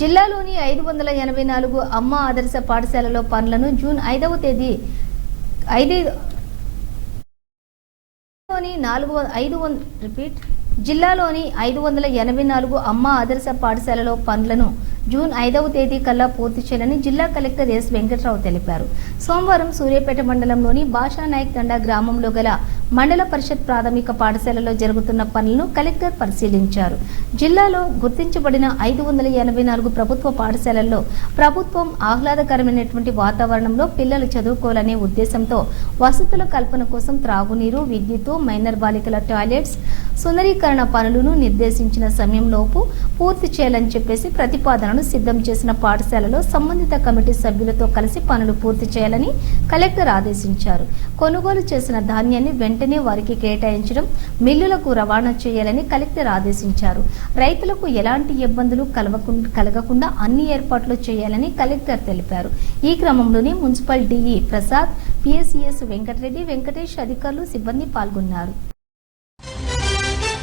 జిల్లాలోని ఐదు వందల ఎనభై నాలుగు అమ్మ ఆదర్శ పాఠశాలలో పనులను జూన్ ఐదవ తేదీ ఐదు జిల్లాలోని నాలుగు ఐదు వంద రిపీట్. జిల్లాలోని ఐదు వందల ఎనభై నాలుగు అమ్మ ఆదర్శ పాఠశాలలో పనులను జూన్ ఐదవ తేదీ కల్లా పూర్తి చేయాలని జిల్లా కలెక్టర్ ఎస్ వెంకట్రావు తెలిపారు. సోమవారం సూర్యాపేట మండలంలోని భాషానాయక్ తండా గ్రామంలో గల మండల పరిషత్ ప్రాథమిక పాఠశాలలో జరుగుతున్న పనులను కలెక్టర్ పరిశీలించారు. జిల్లాలో గుర్తించబడిన ఐదు వందల ఎనభై నాలుగు ప్రభుత్వ పాఠశాలల్లో ప్రభుత్వం ఆహ్లాదకరమైనటువంటి వాతావరణంలో పిల్లలు చదువుకోవాలనే ఉద్దేశంతో వసతుల కల్పన కోసం త్రాగునీరు విద్యుత్తు మైనర్ బాలికల టాయిలెట్స్ సుందరీకరణ పనులను నిర్దేశించిన సమయంలోపు పూర్తి చేయాలని చెప్పేసి ప్రతిపాదనను సిద్ధం చేసిన పాఠశాలలో సంబంధిత కమిటీ సభ్యులతో కలిసి పనులు పూర్తి చేయాలని కలెక్టర్ ఆదేశించారు. కొనుగోలు చేసిన ధాన్యాన్ని వెంటనే వారికి కేటాయించడం మిల్లులకు రవాణా చేయాలని కలెక్టర్ ఆదేశించారు. రైతులకు ఎలాంటి ఇబ్బందులు కలవకుండా కలగకుండా అన్ని ఏర్పాట్లు చేయాలని కలెక్టర్ తెలిపారు. ఈ క్రమంలోనే municipal DE Prasad PSCS Venkatareddy Venkatesh అధికారులు సిబ్బంది పాల్గొన్నారు.